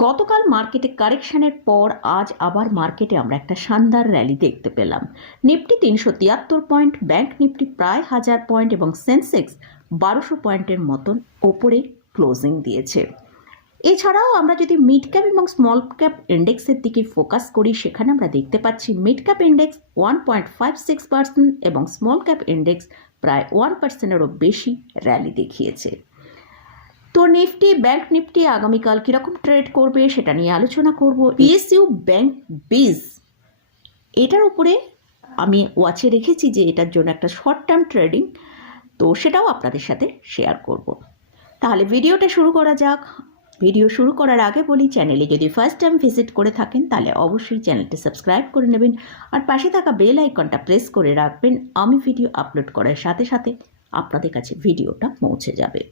গতকাল মার্কেটে কারেকশনের পর আজ আবার মার্কেটে আমরা একটা শানদার র্যালি দেখতে পেলাম। নিফটি তিনশো তিয়াত্তর পয়েন্ট, ব্যাংক নিফটি প্রায় হাজার পয়েন্ট এবং সেন্সেক্স বারোশো পয়েন্টের মতন ওপরে ক্লোজিং দিয়েছে। এছাড়াও আমরা যদি মিড ক্যাপ এবং স্মল ক্যাপ ইন্ডেক্সের দিকে ফোকাস করি, সেখানে আমরা দেখতে পাচ্ছি mid cap index one point five six percent এবং স্মল ক্যাপ ইন্ডেক্স প্রায় ওয়ান পার্সেন্টেরও বেশি র্যালি দেখিয়েছে। তো নিফটি, ব্যাংক নিফটি আগামীকাল কীরকম ট্রেড করবে সেটা নিয়ে আলোচনা করব। পিএসইউ ব্যাংক বিজ এটার উপরে আমি ওয়াচে রেখেছি যে এটার জন্য একটা শর্ট টার্ম ট্রেডিং তো সেটাও আপনাদের সাথে শেয়ার করব। তাহলে ভিডিওটা শুরু করা যাক। ভিডিও শুরু করার আগে বলি চ্যানেলে যদি ফার্স্ট টাইম ভিজিট করে থাকেন, তাহলে অবশ্যই চ্যানেলটি সাবস্ক্রাইব করে নেবেন। আর পাশে থাকা বেল আইকনটা প্রেস করে রাখবেন। আমি ভিডিও আপলোড করার সাথে সাথে আপনাদের কাছে ভিডিওটা পৌঁছে যাবে।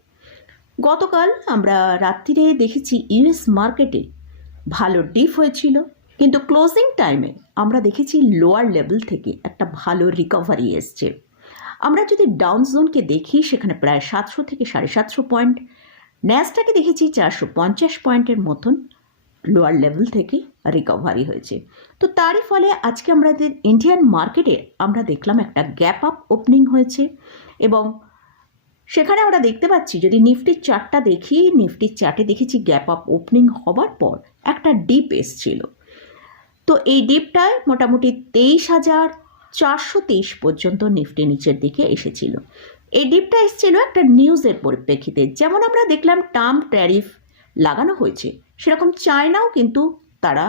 গতকাল আমরা রাত্রিরে দেখেছি ইউএস মার্কেটে ভালো ডিপ হয়েছিল, কিন্তু ক্লোজিং টাইমে আমরা দেখেছি লোয়ার লেভেল থেকে একটা ভালো রিকভারি এসছে। আমরা যদি ডাউন জোনকে দেখি, সেখানে প্রায় সাতশো থেকে সাড়ে সাতশো পয়েন্ট ন্যাসটাকে দেখেছি চারশো পঞ্চাশ পয়েন্টের মতন লোয়ার লেভেল থেকে রিকভারি হয়েছে। তো তারই ফলে আজকে আমাদের ইন্ডিয়ান মার্কেটে আমরা দেখলাম একটা গ্যাপ আপ ওপেনিং হয়েছে এবং সেখানে আমরা দেখতে পাচ্ছি যদি নিফটির চার্টটা দেখি, নিফটির চার্টে দেখেছি গ্যাপ আপ ওপেনিং হবার পর একটা ডিপ এসছিল। তো এই ডিপটায় মোটামুটি তেইশ হাজার চারশো তেইশ পর্যন্ত নিফটি নিচের দিকে এসেছিল। এই ডিপটা এসেছিল একটা নিউজের পরিপ্রেক্ষিতে। যেমন আমরা দেখলাম টার্ম ট্যারিফ লাগানো হয়েছে, সেরকম চায়নাও কিন্তু তারা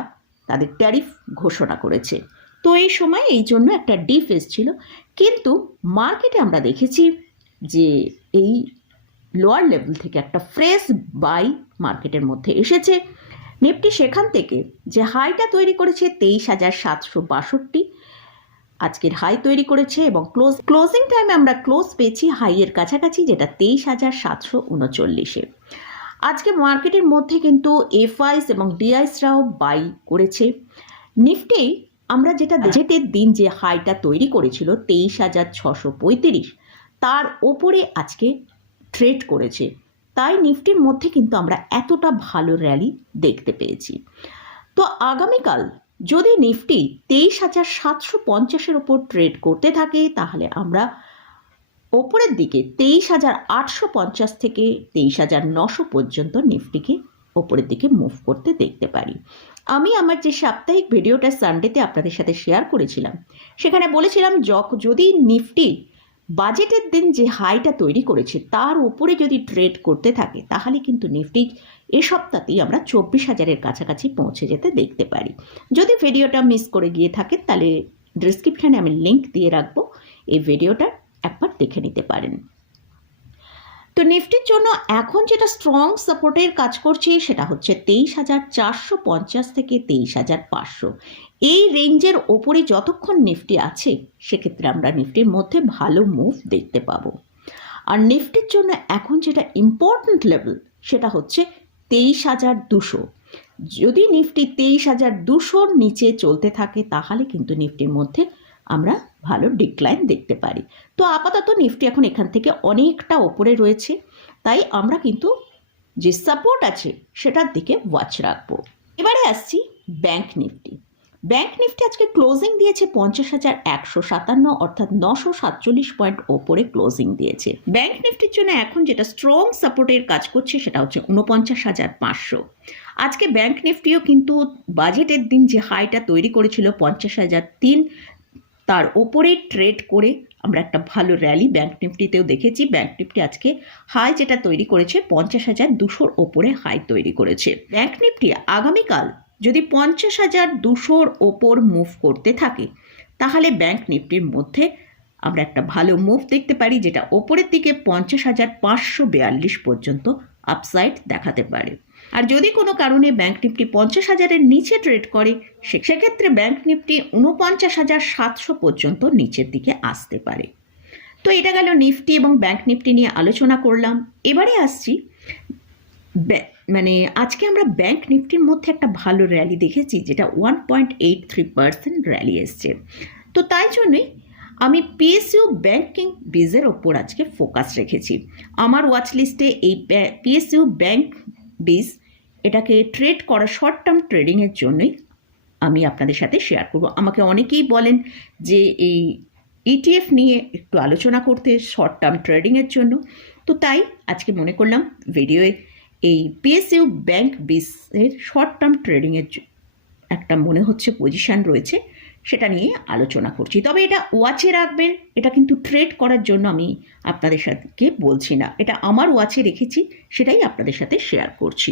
তাদের ট্যারিফ ঘোষণা করেছে। তো এই সময় এই জন্য একটা ডিপ এসছিল। কিন্তু মার্কেটে আমরা দেখেছি যে এই লোয়ার লেভেল থেকে একটা ফ্রেশ বাই মার্কেটের মধ্যে এসেছে। নিফটি সেখান থেকে যে হাইটা তৈরি করেছে তেইশ হাজার সাতশো বাষট্টি। আজকের হাই তৈরি করেছে এবং ক্লোজ ক্লোজিং টাইমে আমরা ক্লোজ পেয়েছি হাইয়ের কাছাকাছি যেটা তেইশ হাজার সাতশো উনচল্লিশে। আজকে মার্কেটের মধ্যে কিন্তু এফআইস এবং ডিআইসরাও বাই করেছে। নিফটি আমরা যেটা বাজেটের দিন যে হাইটা তৈরি করেছিল তেইশ হাজার ছশো পঁয়ত্রিশ। তার ওপরে আজকে ট্রেড করেছে। তাই নিফটির মধ্যে কিন্তু আমরা এতটা ভালো র্যালি দেখতে পেয়েছি। তো আগামীকাল যদি নিফটি তেইশ হাজার সাতশো পঞ্চাশের ওপর ট্রেড করতে থাকে, তাহলে আমরা ওপরের দিকে তেইশ হাজার আটশো পঞ্চাশ থেকে তেইশ হাজার নশো পর্যন্ত নিফটিকে ওপরের দিকে মুভ করতে দেখতে পারি। আমি আমার যে সাপ্তাহিক ভিডিওটা সানডেতে আপনাদের সাথে শেয়ার করেছিলাম, সেখানে বলেছিলাম যখ যদি নিফটি বাজেটের দিন যে হাইটা তৈরি করেছে, তার উপরে যদি ট্রেড করতে থাকে, তাহলে কিন্তু নিফটি এ সপ্তাহতেই আমরা চব্বিশ হাজারের কাছাকাছি পৌঁছে যেতে দেখতে পারি। যদি ভিডিওটা মিস করে গিয়ে থাকে, তাহলে ডিসক্রিপশানে আমি লিঙ্ক দিয়ে রাখব। এই ভিডিওটা একবার দেখে নিতে পারেন। তো নিফটির জন্য এখন যেটা স্ট্রং সাপোর্টের কাজ করছে সেটা হচ্ছে তেইশ হাজার চারশো পঞ্চাশ থেকে তেইশ হাজার পাঁচশো। এই রেঞ্জের ওপরে যতক্ষণ নিফটি আছে, সেক্ষেত্রে আমরা নিফটির মধ্যে ভালো মুভ দেখতে পাবো। আর নিফটির জন্য এখন যেটা ইম্পর্ট্যান্ট লেভেল সেটা হচ্ছে তেইশ হাজার দুশো। যদি নিফটি তেইশ হাজার দুশোর নিচে চলতে থাকে, তাহলে কিন্তু নিফটির মধ্যে আমরা ভালো ডিক্লাইন দেখতে পারি। তো আপাতত নিফটি এখন এখান থেকে অনেকটা ওপরে রয়েছে। তাই আমরা কিন্তু যে সাপোর্ট আছে, সেটার দিকে ওয়াচ রাখব। এবারে আসছি ব্যাংক নিফটি ব্যাংক নিফটি আজকে ক্লোজিং দিয়েছে পঞ্চাশ হাজার একশো সাতান্ন, অর্থাৎ নশো সাতচল্লিশ পয়েন্ট ওপরে ক্লোজিং দিয়েছে। ব্যাংক নিফটির জন্য এখন যেটা স্ট্রং সাপোর্টের কাজ করছে, সেটা হচ্ছে উনপঞ্চাশ হাজার পাঁচশো। আজকে ব্যাংক নিফটিও কিন্তু বাজেটের দিন যে হাইটা তৈরি করেছিল পঞ্চাশ হাজার তিন তার ওপরে ট্রেড করে আমরা একটা ভালো র্যালি ব্যাঙ্ক নিফটিতেও দেখেছি। ব্যাঙ্ক নিফটি আজকে হাই যেটা তৈরি করেছে, পঞ্চাশ হাজার দুশোর ওপরে হাই তৈরি করেছে। ব্যাঙ্ক নিফটি আগামীকাল যদি পঞ্চাশ হাজার দুশোর ওপর মুভ করতে থাকে, তাহলে ব্যাঙ্ক নিফটির মধ্যে আমরা একটা ভালো মুভ দেখতে পারি, যেটা ওপরের দিকে পঞ্চাশ হাজার পাঁচশো বিয়াল্লিশ পর্যন্ত আপসাইড দেখাতে পারে। আর যদি কোনো কারণে ব্যাংক নিফটি পঞ্চাশ হাজারের নিচে ট্রেড করে সেক্ষেত্রে ব্যাংক নিফটি উনপঞ্চাশ হাজার সাতশো পর্যন্ত নিচের দিকে আসতে পারে। তো এটা গেল নিফটি এবং ব্যাংক নিফটি নিয়ে আলোচনা করলাম। এবারে আসছি মানে আজকে আমরা ব্যাংক নিফটির মধ্যে একটা ভালো র্যালি দেখেছি, যেটা one point eight three percent rally এসছে। তো তাই জন্যই আমি পিএসইউ ব্যাংকিং বিজের ওপর আজকে ফোকাস রেখেছি। আমার ওয়াচ লিস্টে এই পিএসইউ ব্যাংক বিজ এটাকে ট্রেড করা শর্ট টার্ম ট্রেডিংয়ের জন্যই আমি আপনাদের সাথে শেয়ার করব। আমাকে অনেকেই বলেন যে এই ইটিএফ নিয়ে একটু আলোচনা করতে শর্ট টার্ম ট্রেডিংয়ের জন্য। তো তাই আজকে মনে করলাম ভিডিওয়ে এই পিএসইউ ব্যাংক বিসের শর্ট টার্ম ট্রেডিংয়ের একটা মনে হচ্ছে পজিশান রয়েছে, সেটা নিয়ে আলোচনা করছি। তবে এটা ওয়াচে রাখবেন, এটা কিন্তু ট্রেড করার জন্য আমি আপনাদের সাথে বলছি না। এটা আমার ওয়াচে রেখেছি, সেটাই আপনাদের সাথে শেয়ার করছি।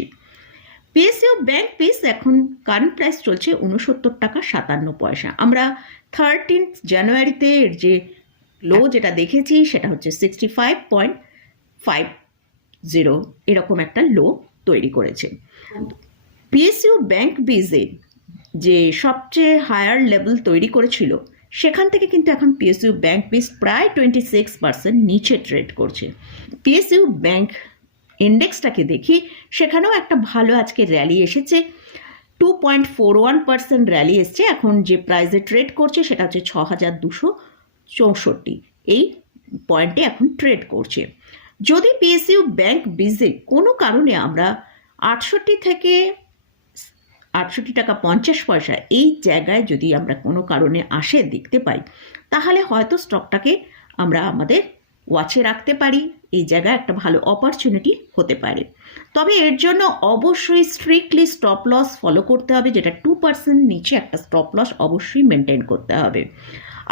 পিএসইউ ব্যাংক পিস এখন কারেন্ট প্রাইস চলছে উনসত্তর টাকা সাতান্ন পয়সা। আমরা থার্টিন জানুয়ারিতে এর যে লো যেটা দেখেছি সেটা হচ্ছে sixty five point five zero এরকম একটা লো তৈরি করেছে। পিএসইউ ব্যাংক বিজে যে সবচেয়ে হায়ার লেভেল তৈরি করেছিল, সেখান থেকে কিন্তু এখন পিএসইউ ব্যাংক বিস প্রায় টোয়েন্টি সিক্স পার্সেন্ট নিচে ট্রেড করছে। পিএসইউ ব্যাংক ইন্ডেক্সটাকে দেখি, সেখানেও একটা ভালো আজকে র্যালি এসেছে। Two point four one percent rally এসছে, এখন যে প্রাইসে ট্রেড করছে সেটা হচ্ছে ছ হাজার দুশো চৌষট্টি। এই পয়েন্টে এখন ট্রেড করছে। যদি পিএসইউ ব্যাংক বিজে কোনো কারণে আমরা আটষট্টি থেকে আটষট্টি টাকা পঞ্চাশ পয়সা এই জায়গায় যদি আমরা কোনো কারণে আসে দেখতে পাই, তাহলে হয়তো স্টকটাকে আমরা আমাদের ওয়াচে রাখতে পারি, এই জায়গায় একটা ভালো অপরচুনিটি হতে পারে। তবে এর জন্য অবশ্যই স্ট্রিক্টলি স্টপ লস ফলো করতে হবে, যেটা টু পার্সেন্ট নিচে একটা স্টপ লস অবশ্যই মেনটেন করতে হবে।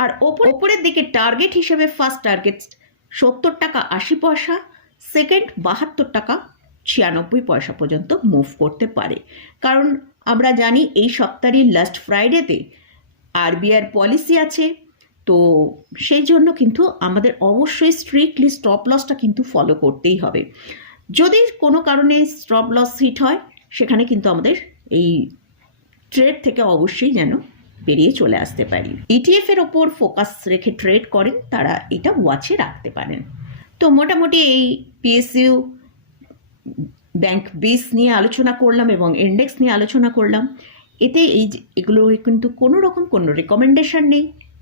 আর ওপর ওপরের দিকে টার্গেট হিসেবে ফার্স্ট টার্গেট সত্তর টাকা আশি পয়সা সেকেন্ড বাহাত্তর টাকা ছিয়ানব্বই পয়সা পর্যন্ত মুভ করতে পারে। কারণ আমরা জানি এই সপ্তাহের লাস্ট ফ্রাইডেতে আরবিআর পলিসি আছে তো সেই জন্য কিন্তু আমাদের অবশ্যই স্ট্রিক্টলি স্টপ লসটা কিন্তু ফলো করতেই হবে। যদি কোনো কারণে স্টপ লস হিট হয়, সেখানে কিন্তু আমাদের এই ট্রেড থেকে অবশ্যই যেন বেরিয়ে চলে আসতে পারি। ইটিএফ এর ওপর ফোকাস রেখে ট্রেড করেন, তারা এটা ওয়াচে রাখতে পারেন। তো মোটামুটি এই পিএসইউ ব্যাংক বিস নিয়ে আলোচনা করলাম এবং ইন্ডেক্স নিয়ে আলোচনা করলাম। এতে এই এগুলো কিন্তু কোনো রকম কোনো রেকমেন্ডেশন নেই।